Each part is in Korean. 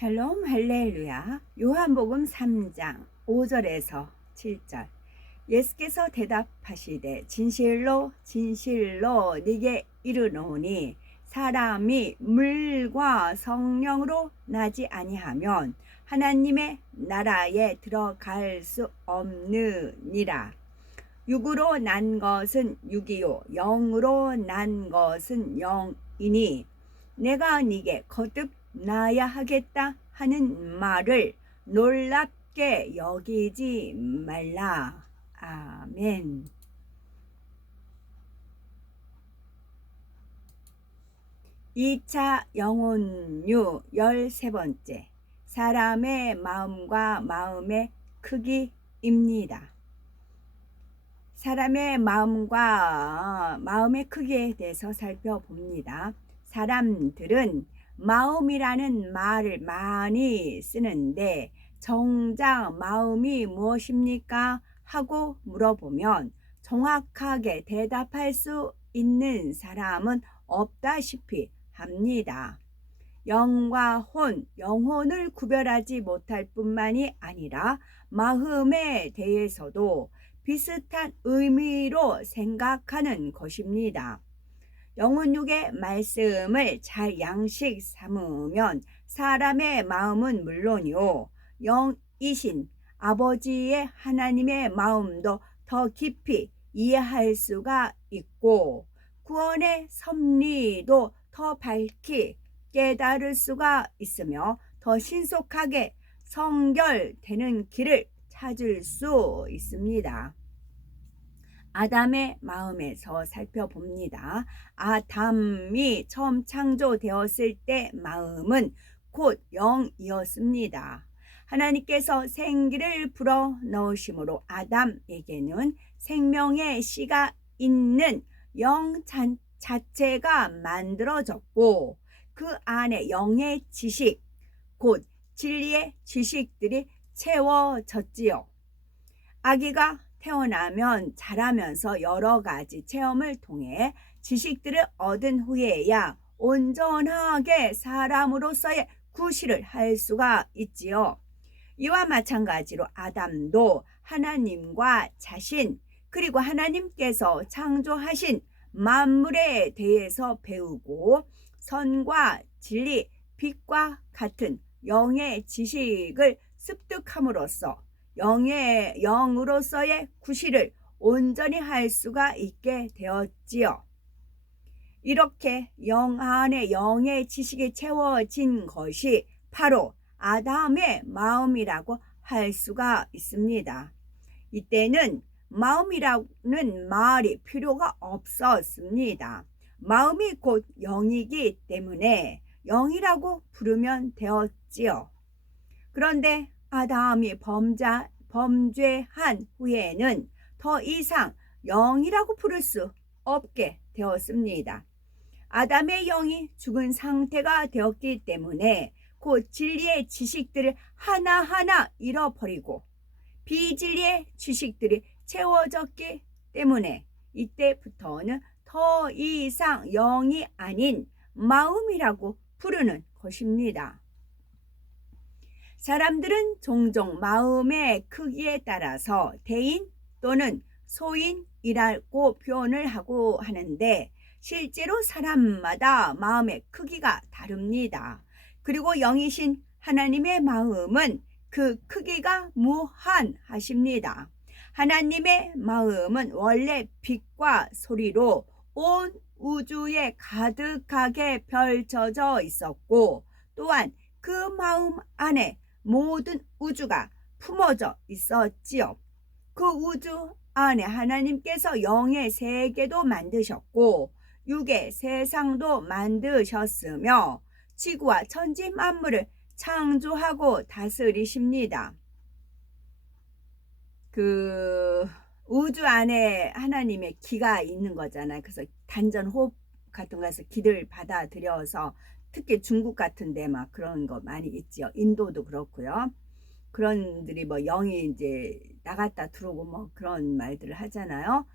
샬롬 할렐루야. 요한복음 3장 5절에서 7절. 예수께서 대답하시되 진실로 진실로 네게 이르노니 사람이 물과 성령으로 나지 아니하면 하나님의 나라에 들어갈 수 없느니라. 육으로 난 것은 육이요 영으로 난 것은 영이니 내가 네게 거듭 나야 하겠다 하는 말을 놀랍게 여기지 말라. 아멘. 2차 영혼유 13번째. 사람의 마음과 마음의 크기입니다. 사람의 마음과 마음의 크기에 대해서 살펴봅니다. 사람들은 마음이라는 말을 많이 쓰는데 정작 마음이 무엇입니까? 하고 물어보면 정확하게 대답할 수 있는 사람은 없다시피 합니다. 영과 혼, 영혼을 구별하지 못할 뿐만이 아니라 마음에 대해서도 비슷한 의미로 생각하는 것입니다. 영혼육의 말씀을 잘 양식 삼으면 사람의 마음은 물론이요 영이신 아버지의 하나님의 마음도 더 깊이 이해할 수가 있고 구원의 섭리도 더 밝히 깨달을 수가 있으며 더 신속하게 성결되는 길을 찾을 수 있습니다. 아담의 마음에서 살펴봅니다. 아담이 처음 창조되었을 때 마음은 곧 영이었습니다. 하나님께서 생기를 불어넣으심으로 아담에게는 생명의 씨가 있는 영 자체가 만들어졌고 그 안에 영의 지식, 곧 진리의 지식들이 채워졌지요. 아기가 태어나면 자라면서 여러 가지 체험을 통해 지식들을 얻은 후에야 온전하게 사람으로서의 구실을 할 수가 있지요. 이와 마찬가지로 아담도 하나님과 자신 그리고 하나님께서 창조하신 만물에 대해서 배우고 선과 진리, 빛과 같은 영의 지식을 습득함으로써 영으로서의 구실을 온전히 할 수가 있게 되었지요. 이렇게 영 안에 영의 지식이 채워진 것이 바로 아담의 마음이라고 할 수가 있습니다. 이때는 마음이라는 말이 필요가 없었습니다. 마음이 곧 영이기 때문에 영이라고 부르면 되었지요. 그런데 아담이 범죄한 후에는 더 이상 영이라고 부를 수 없게 되었습니다. 아담의 영이 죽은 상태가 되었기 때문에 곧 진리의 지식들을 하나하나 잃어버리고 비진리의 지식들이 채워졌기 때문에 이때부터는 더 이상 영이 아닌 마음이라고 부르는 것입니다. 사람들은 종종 마음의 크기에 따라서 대인 또는 소인이라고 표현을 하고 하는데 실제로 사람마다 마음의 크기가 다릅니다. 그리고 영이신 하나님의 마음은 그 크기가 무한하십니다. 하나님의 마음은 원래 빛과 소리로 온 우주에 가득하게 펼쳐져 있었고 또한 그 마음 안에 모든 우주가 품어져 있었지요. 그 우주 안에 하나님께서 영의 세계도 만드셨고 육의 세상도 만드셨으며 지구와 천지 만물을 창조하고 다스리십니다. 그 우주 안에 하나님의 기가 있는 거잖아요. 그래서 단전 호흡 같은 거에서 기를 받아들여서 특히 중국 같은 데 막 그런 거 많이 있지요. 인도도 그렇고요. 그런들이 뭐 영이 이제 나갔다 들어오고 뭐 그런 말들을 하잖아요.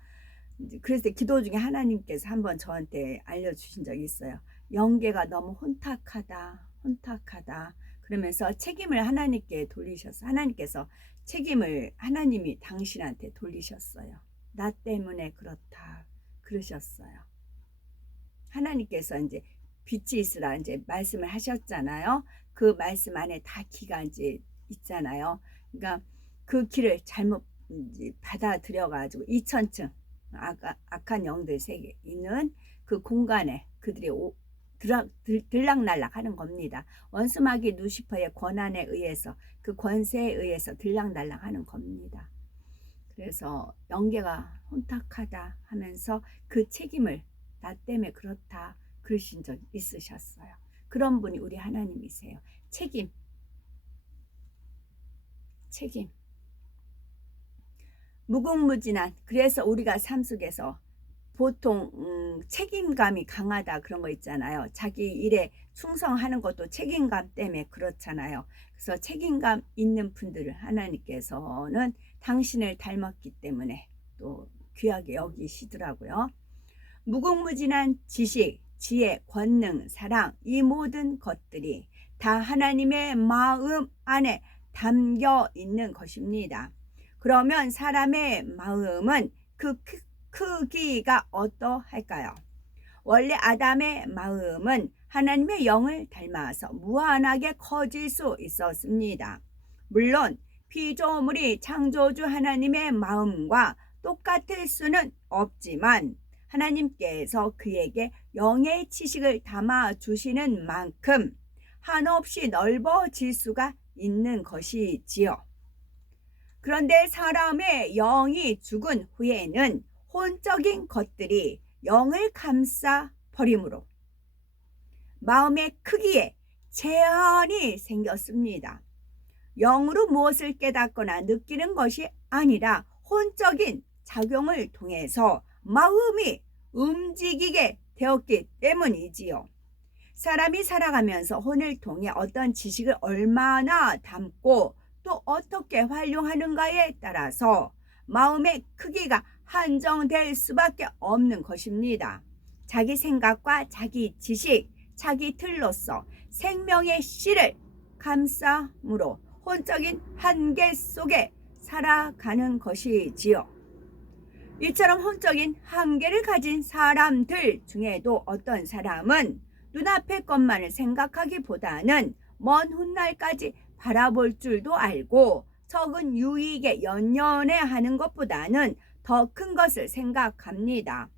그래서 기도 중에 하나님께서 한번 저한테 알려주신 적이 있어요. 영계가 너무 혼탁하다. 그러면서 책임을 하나님께 돌리셔서 하나님께서 책임을 하나님이 당신한테 돌리셨어요. 나 때문에 그렇다 그러셨어요. 하나님께서 이제 빛이 있으라 이제 말씀을 하셨잖아요. 그 말씀 안에 다 기가 이제 있잖아요. 그러니까 그 길을 잘못 이제 받아들여 가지고 2000층 악한 영들 세계 있는 그 공간에 그들이 들락날락 하는 겁니다. 원수마귀 루시퍼의 권한에 의해서 그 권세에 의해서 들락날락 하는 겁니다. 그래서 영계가 혼탁하다 하면서 그 책임을 나 때문에 그렇다 그러신 적 있으셨어요. 그런 분이 우리 하나님이세요. 책임. 무궁무진한. 그래서 우리가 삶 속에서 보통 책임감이 강하다 그런 거 있잖아요. 자기 일에 충성하는 것도 책임감 때문에 그렇잖아요. 그래서 책임감 있는 분들을 하나님께서는 당신을 닮았기 때문에 또 귀하게 여기시더라고요. 무궁무진한 지식, 지혜, 권능, 사랑 이 모든 것들이 다 하나님의 마음 안에 담겨 있는 것입니다. 그러면 사람의 마음은 그 크기가 어떠할까요? 원래 아담의 마음은 하나님의 영을 닮아서 무한하게 커질 수 있었습니다. 물론 피조물이 창조주 하나님의 마음과 똑같을 수는 없지만 하나님께서 그에게 영의 지식을 담아 주시는 만큼 한없이 넓어질 수가 있는 것이지요. 그런데 사람의 영이 죽은 후에는 혼적인 것들이 영을 감싸 버림으로 마음의 크기에 제한이 생겼습니다. 영으로 무엇을 깨닫거나 느끼는 것이 아니라 혼적인 작용을 통해서 마음이 움직이게 되었기 때문이지요. 사람이 살아가면서 혼을 통해 어떤 지식을 얼마나 담고 또 어떻게 활용하는가에 따라서 마음의 크기가 한정될 수밖에 없는 것입니다. 자기 생각과 자기 지식, 자기 틀로서 생명의 씨를 감싸므로 혼적인 한계 속에 살아가는 것이지요. 이처럼 혼적인 한계를 가진 사람들 중에도 어떤 사람은 눈앞의 것만을 생각하기보다는 먼 훗날까지 바라볼 줄도 알고 적은 유익에 연연해하는 것보다는 더 큰 것을 생각합니다.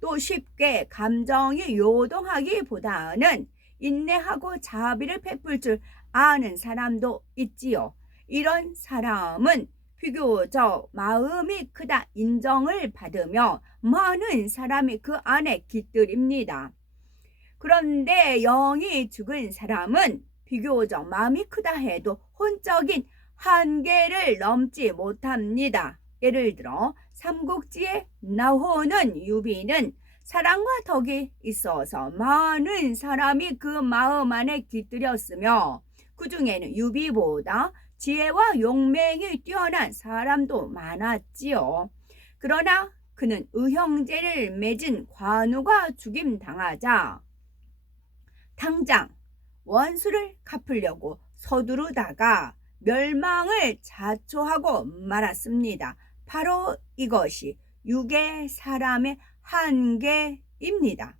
또 쉽게 감정이 요동하기보다는 인내하고 자비를 베풀 줄 아는 사람도 있지요. 이런 사람은 비교적 마음이 크다 인정을 받으며 많은 사람이 그 안에 깃들입니다. 그런데 영이 죽은 사람은 비교적 마음이 크다 해도 혼적인 한계를 넘지 못합니다. 예를 들어 삼국지에 나오는 유비는 사랑과 덕이 있어서 많은 사람이 그 마음 안에 깃들였으며 그 중에는 유비보다 지혜와 용맹이 뛰어난 사람도 많았지요. 그러나 그는 의형제를 맺은 관우가 죽임당하자 당장 원수를 갚으려고 서두르다가 멸망을 자초하고 말았습니다. 바로 이것이 육의 사람의 한계입니다.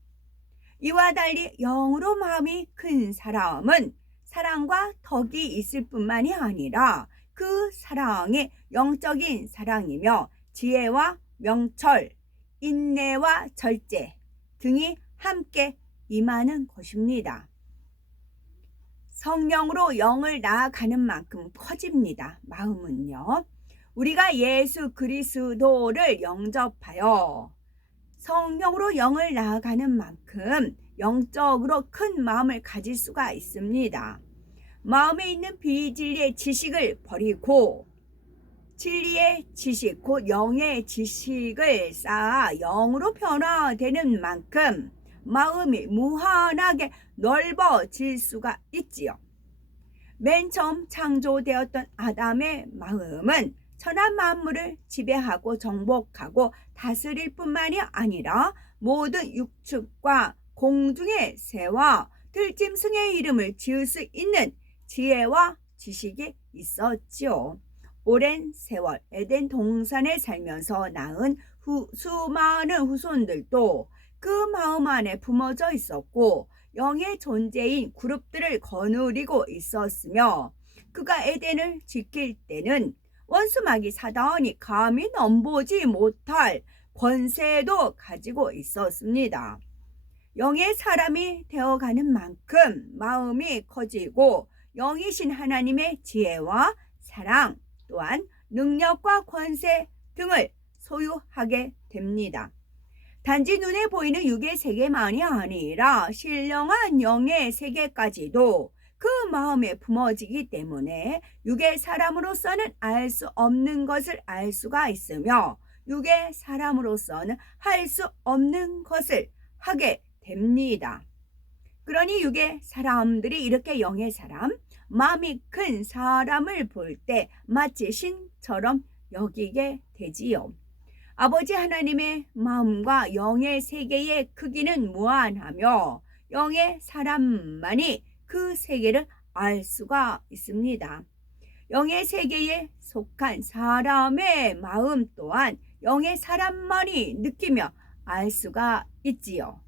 이와 달리 영으로 마음이 큰 사람은 사랑과 덕이 있을 뿐만이 아니라 그 사랑이 영적인 사랑이며 지혜와 명철, 인내와 절제 등이 함께 임하는 것입니다. 성령으로 영을 나아가는 만큼 커집니다. 마음은요. 우리가 예수 그리스도를 영접하여 성령으로 영을 나아가는 만큼 영적으로 큰 마음을 가질 수가 있습니다. 마음에 있는 비진리의 지식을 버리고 진리의 지식, 곧 영의 지식을 쌓아 영으로 변화되는 만큼 마음이 무한하게 넓어질 수가 있지요. 맨 처음 창조되었던 아담의 마음은 천한 만물을 지배하고 정복하고 다스릴 뿐만이 아니라 모든 육축과 공중의 새와 들짐승의 이름을 지을 수 있는 지혜와 지식이 있었지요. 오랜 세월 에덴 동산에 살면서 낳은 수많은 후손들도 그 마음 안에 품어져 있었고 영의 존재인 그룹들을 거느리고 있었으며 그가 에덴을 지킬 때는 원수 마귀 사단이 감히 넘보지 못할 권세도 가지고 있었습니다. 영의 사람이 되어가는 만큼 마음이 커지고 영이신 하나님의 지혜와 사랑 또한 능력과 권세 등을 소유하게 됩니다. 단지 눈에 보이는 육의 세계만이 아니라 신령한 영의 세계까지도 그 마음에 품어지기 때문에 육의 사람으로서는 알 수 없는 것을 알 수가 있으며 육의 사람으로서는 할 수 없는 것을 하게 됩니다. 그러니 육의 사람들이 이렇게 영의 사람, 마음이 큰 사람을 볼 때 마치 신처럼 여기게 되지요. 아버지 하나님의 마음과 영의 세계의 크기는 무한하며 영의 사람만이 그 세계를 알 수가 있습니다. 영의 세계에 속한 사람의 마음 또한 영의 사람만이 느끼며 알 수가 있지요.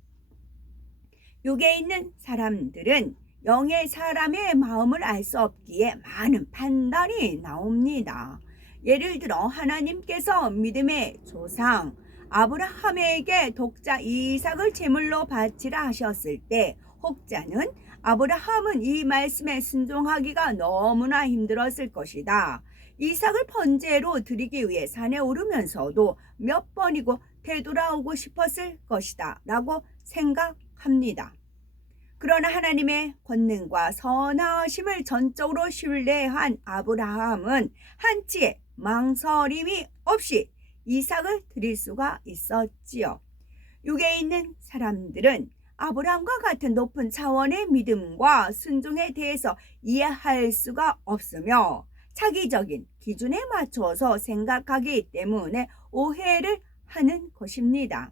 육에 있는 사람들은 영의 사람의 마음을 알 수 없기에 많은 판단이 나옵니다. 예를 들어 하나님께서 믿음의 조상 아브라함에게 독자 이삭을 제물로 바치라 하셨을 때 혹자는 아브라함은 이 말씀에 순종하기가 너무나 힘들었을 것이다. 이삭을 번제로 드리기 위해 산에 오르면서도 몇 번이고 되돌아오고 싶었을 것이다 라고 생각합니다. 그러나 하나님의 권능과 선하심을 전적으로 신뢰한 아브라함은 한치의 망설임이 없이 이삭을 드릴 수가 있었지요. 육에 있는 사람들은 아브라함과 같은 높은 차원의 믿음과 순종에 대해서 이해할 수가 없으며 차기적인 기준에 맞춰서 생각하기 때문에 오해를 하는 것입니다.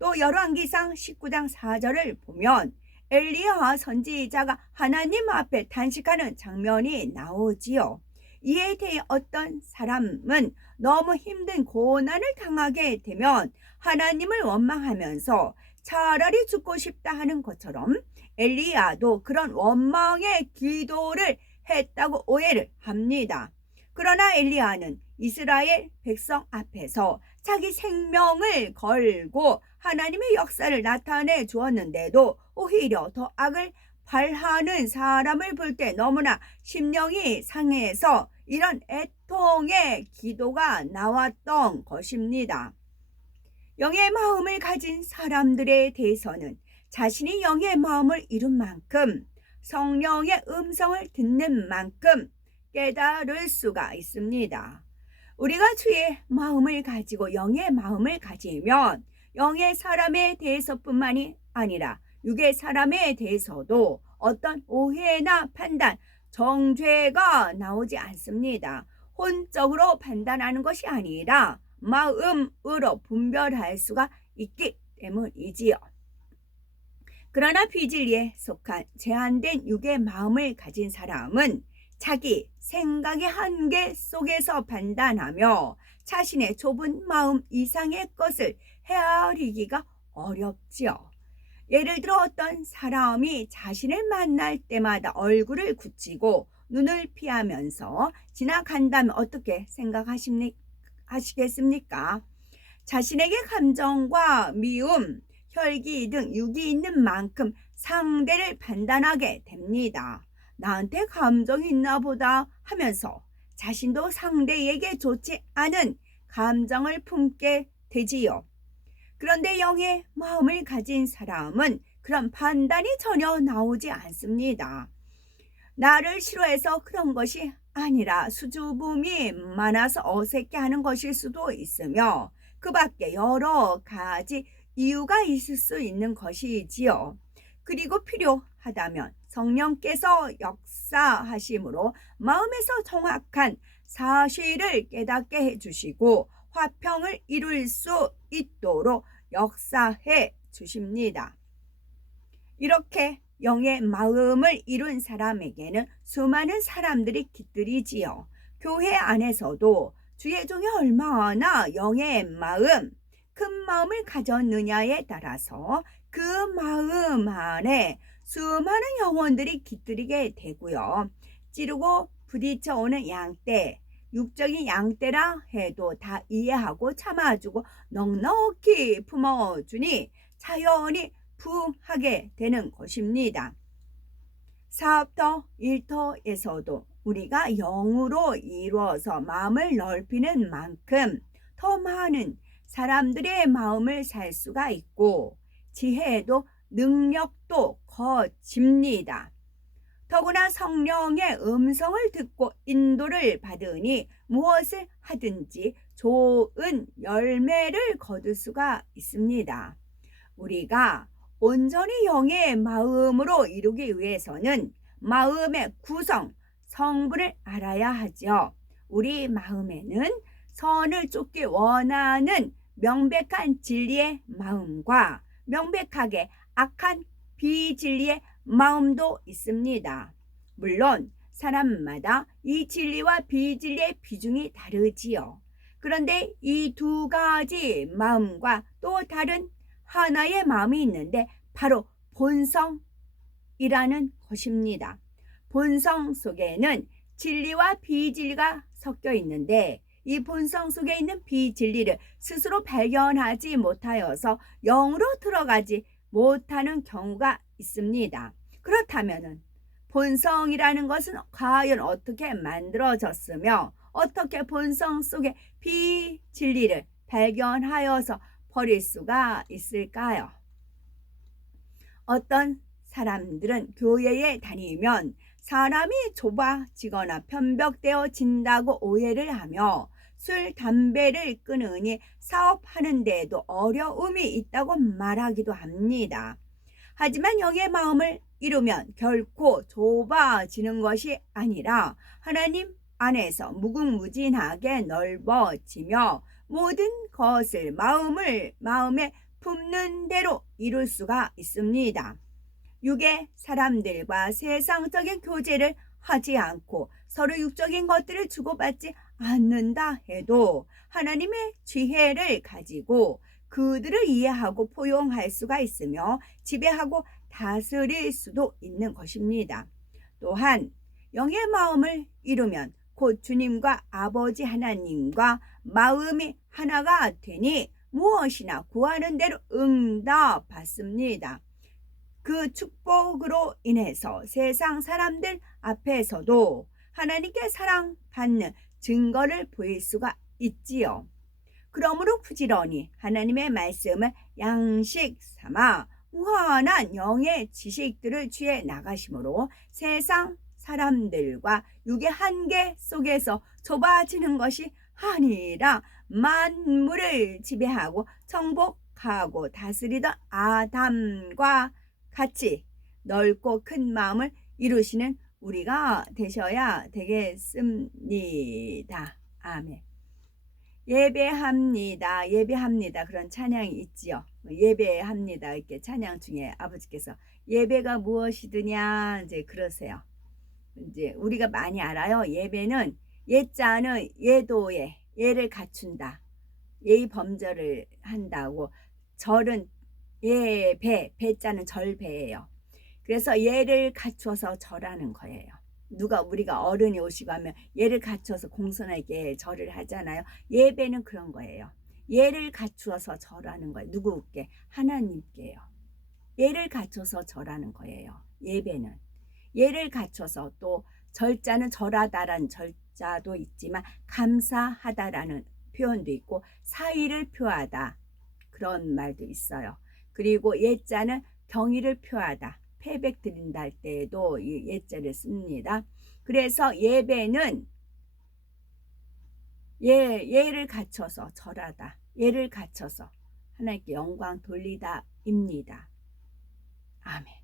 또 열왕기상 19장 4절을 보면 엘리야 선지자가 하나님 앞에 단식하는 장면이 나오지요. 이에 대해 어떤 사람은 너무 힘든 고난을 당하게 되면 하나님을 원망하면서 차라리 죽고 싶다 하는 것처럼 엘리야도 그런 원망의 기도를 했다고 오해를 합니다. 그러나 엘리야는 이스라엘 백성 앞에서 자기 생명을 걸고 하나님의 역사를 나타내 주었는데도 오히려 더 악을 발하는 사람을 볼 때 너무나 심령이 상해서 이런 애통의 기도가 나왔던 것입니다. 영의 마음을 가진 사람들에 대해서는 자신이 영의 마음을 이룬 만큼 성령의 음성을 듣는 만큼 깨달을 수가 있습니다. 우리가 주의 마음을 가지고 영의 마음을 가지면 영의 사람에 대해서뿐만이 아니라 육의 사람에 대해서도 어떤 오해나 판단, 정죄가 나오지 않습니다. 혼적으로 판단하는 것이 아니라 마음으로 분별할 수가 있기 때문이지요. 그러나 비진리에 속한 제한된 육의 마음을 가진 사람은 자기 생각의 한계 속에서 판단하며 자신의 좁은 마음 이상의 것을 헤아리기가 어렵지요. 예를 들어 어떤 사람이 자신을 만날 때마다 얼굴을 굳히고 눈을 피하면서 지나간다면 어떻게 생각하시겠습니까? 자신에게 감정과 미움, 혈기 등 육이 있는 만큼 상대를 판단하게 됩니다. 나한테 감정이 있나 보다 하면서 자신도 상대에게 좋지 않은 감정을 품게 되지요. 그런데 영의 마음을 가진 사람은 그런 판단이 전혀 나오지 않습니다. 나를 싫어해서 그런 것이 아니라 수줍음이 많아서 어색해하는 것일 수도 있으며 그 밖에 여러 가지 이유가 있을 수 있는 것이지요. 그리고 필요하다면 성령께서 역사하심으로 마음에서 정확한 사실을 깨닫게 해주시고 화평을 이룰 수 있도록 역사해 주십니다. 이렇게 영의 마음을 이룬 사람에게는 수많은 사람들이 깃들이지요. 교회 안에서도 주의 종이 얼마나 영의 마음, 큰 마음을 가졌느냐에 따라서 그 마음 안에 수많은 영혼들이 깃들이게 되고요. 찌르고 부딪혀 오는 양떼, 육적인 양떼라 해도 다 이해하고 참아주고 넉넉히 품어주니 자연히 부응하게 되는 것입니다. 사업터, 일터에서도 우리가 영으로 이루어서 마음을 넓히는 만큼 더 많은 사람들의 마음을 살 수가 있고 지혜도 능력도 커집니다. 더구나 성령의 음성을 듣고 인도를 받으니 무엇을 하든지 좋은 열매를 거둘 수가 있습니다. 우리가 온전히 영의 마음으로 이루기 위해서는 마음의 구성, 성분을 알아야 하죠. 우리 마음에는 선을 쫓기 원하는 명백한 진리의 마음과 명백하게 악한 비진리의 마음도 있습니다. 물론 사람마다 이 진리와 비진리의 비중이 다르지요. 그런데 이 두 가지 마음과 또 다른 하나의 마음이 있는데 바로 본성이라는 것입니다. 본성 속에는 진리와 비진리가 섞여 있는데 이 본성 속에 있는 비진리를 스스로 발견하지 못하여서 영으로 들어가지 못하는 경우가 있습니다. 그렇다면 본성이라는 것은 과연 어떻게 만들어졌으며 어떻게 본성 속의 비진리를 발견하여서 버릴 수가 있을까요? 어떤 사람들은 교회에 다니면 사람이 좁아지거나 편벽되어진다고 오해를 하며 술, 담배를 끊으니 사업하는 데에도 어려움이 있다고 말하기도 합니다. 하지만 영의 마음을 이루면 결코 좁아지는 것이 아니라 하나님 안에서 무궁무진하게 넓어지며 모든 것을 마음에 품는 대로 이룰 수가 있습니다. 육의 사람들과 세상적인 교제를 하지 않고 서로 육적인 것들을 주고받지 않는다 해도 하나님의 지혜를 가지고 그들을 이해하고 포용할 수가 있으며 지배하고 다스릴 수도 있는 것입니다. 또한 영의 마음을 이루면 곧 주님과 아버지 하나님과 마음이 하나가 되니 무엇이나 구하는 대로 응답받습니다. 그 축복으로 인해서 세상 사람들 앞에서도 하나님께 사랑받는 증거를 보일 수가 있지요. 그러므로 부지런히 하나님의 말씀을 양식 삼아 무한한 영의 지식들을 취해 나가심으로 세상 사람들과 육의 한계 속에서 좁아지는 것이 아니라 만물을 지배하고 정복하고 다스리던 아담과 같이 넓고 큰 마음을 이루시는 우리가 되셔야 되겠습니다. 아멘. 예배합니다. 예배합니다. 그런 찬양이 있지요. 예배합니다. 이렇게 찬양 중에 아버지께서 예배가 무엇이드냐 이제 그러세요. 이제 우리가 많이 알아요. 예배는 예자는 예도에 예를 갖춘다. 예의 범절을 한다고. 절은 예배, 배자는 절배예요. 그래서 예를 갖춰서 절하는 거예요. 우리가 어른이 오시고 하면 예를 갖춰서 공손하게 절을 하잖아요. 예배는 그런 거예요. 예를 갖추어서 절하는 거예요. 누구께? 하나님께요. 예를 갖춰서 절하는 거예요. 예배는. 예를 갖춰서 또 절자는 절하다라는 절자도 있지만 감사하다라는 표현도 있고 사의를 표하다 그런 말도 있어요. 그리고 예자는 경의를 표하다. 패백 드린다 할 때에도 이 예자를 씁니다. 그래서 예배는 예를 갖춰서 절하다. 예를 갖춰서 하나님께 영광 돌리다입니다. 아멘.